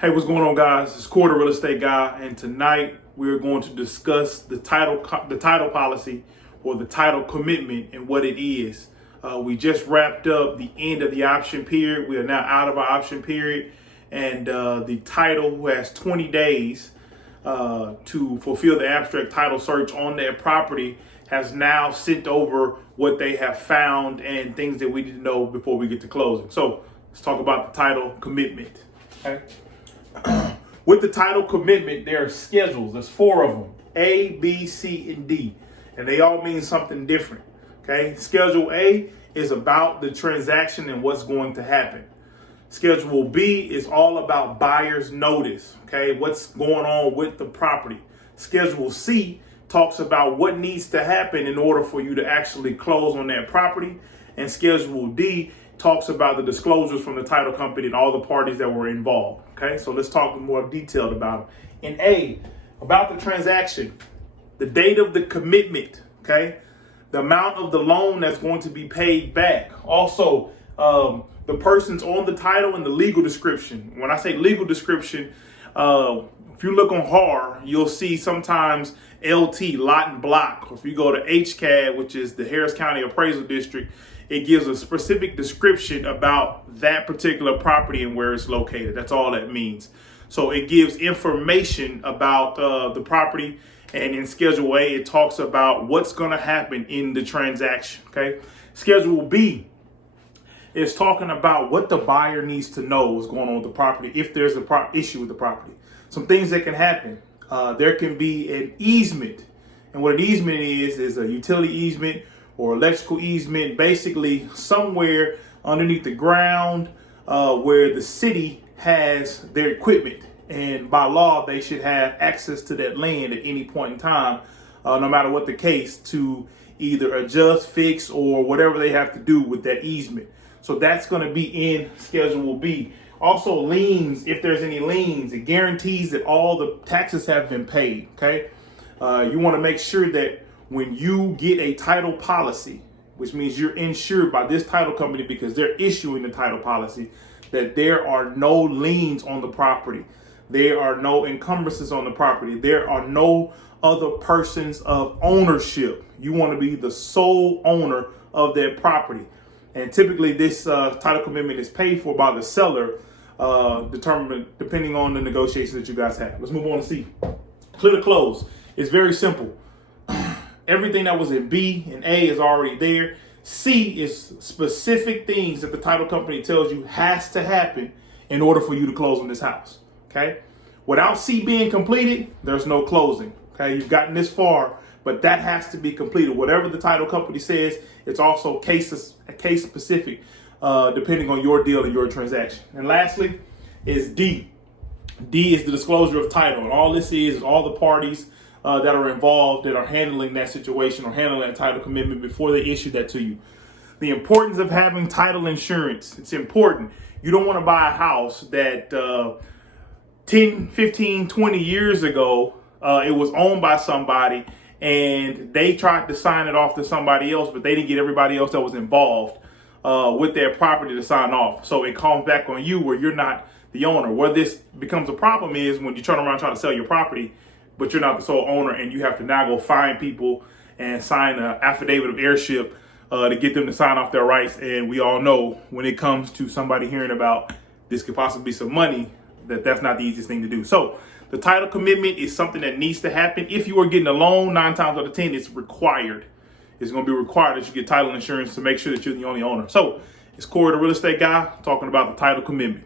Hey, what's going on, guys? It's Cory, the real estate guy, and tonight we're going to discuss the title policy or the title commitment and what it is. We just wrapped up the end of the option period. We are now out of our option period, and the title, who has 20 days to fulfill the abstract title search on their property, has now sent over what they have found and things that we need to know before we get to closing. So let's talk about the title commitment. Okay. With the title commitment, there are schedules. There's 4 of them: A, B, C, and D, and they all mean something different. Okay. Schedule A is about the transaction and what's going to happen. Schedule B is all about buyer's notice. Okay. What's going on with the property. Schedule C talks about what needs to happen in order for you to actually close on that property. And Schedule D talks about the disclosures from the title company and all the parties that were involved. Okay, so let's talk more detailed about them. In A, about the transaction, the date of the commitment, okay, the amount of the loan that's going to be paid back. Also, the person's on the title and the legal description. When I say legal description, if you look on HAR, you'll see sometimes LT, lot and block. Or if you go to HCAD, which is the Harris County Appraisal District, it gives a specific description about that particular property and where it's located. That's all that means. So it gives information about the property. And in Schedule A, it talks about what's going to happen in the transaction. Okay. Schedule B is talking about what the buyer needs to know is going on with the property if there's an issue with the property. Some things that can happen. There can be an easement. And what an easement is a utility easement or electrical easement, basically somewhere underneath the ground where the city has their equipment. And by law, they should have access to that land at any point in time, no matter what the case, to either adjust, fix, or whatever they have to do with that easement. So that's going to be in Schedule B. Also, liens, if there's any liens, it guarantees that all the taxes have been paid. Okay, you want to make sure that when you get a title policy, which means you're insured by this title company because they're issuing the title policy, that there are no liens on the property. There are no encumbrances on the property. There are no other persons of ownership. You want to be the sole owner of that property. And typically this title commitment is paid for by the seller, depending on the negotiations that you guys have. Let's move on to C. Clear to close. It's very simple. Everything that was in B and A is already there. C is specific things that the title company tells you has to happen in order for you to close on this house. Okay. Without C being completed, there's no closing. Okay. You've gotten this far, but that has to be completed. Whatever the title company says, it's also case specific, depending on your deal and your transaction. And lastly is D. D is the disclosure of title. And all this is all the parties that are involved that are handling that situation or handling that title commitment before they issue that to you. The importance of having title insurance. It's important. You don't want to buy a house that 10, 15, 20 years ago, it was owned by somebody and they tried to sign it off to somebody else, but they didn't get everybody else that was involved with their property to sign off. So it comes back on you where you're not the owner. Where this becomes a problem is when you turn around trying to sell your property, but you're not the sole owner, and you have to now go find people and sign an affidavit of heirship to get them to sign off their rights. And we all know when it comes to somebody hearing about this could possibly be some money, that's not the easiest thing to do. So the title commitment is something that needs to happen. If you are getting a loan, 9 times out of 10, it's required. It's going to be required that you get title insurance to make sure that you're the only owner. So it's Cory, the real estate guy, talking about the title commitment.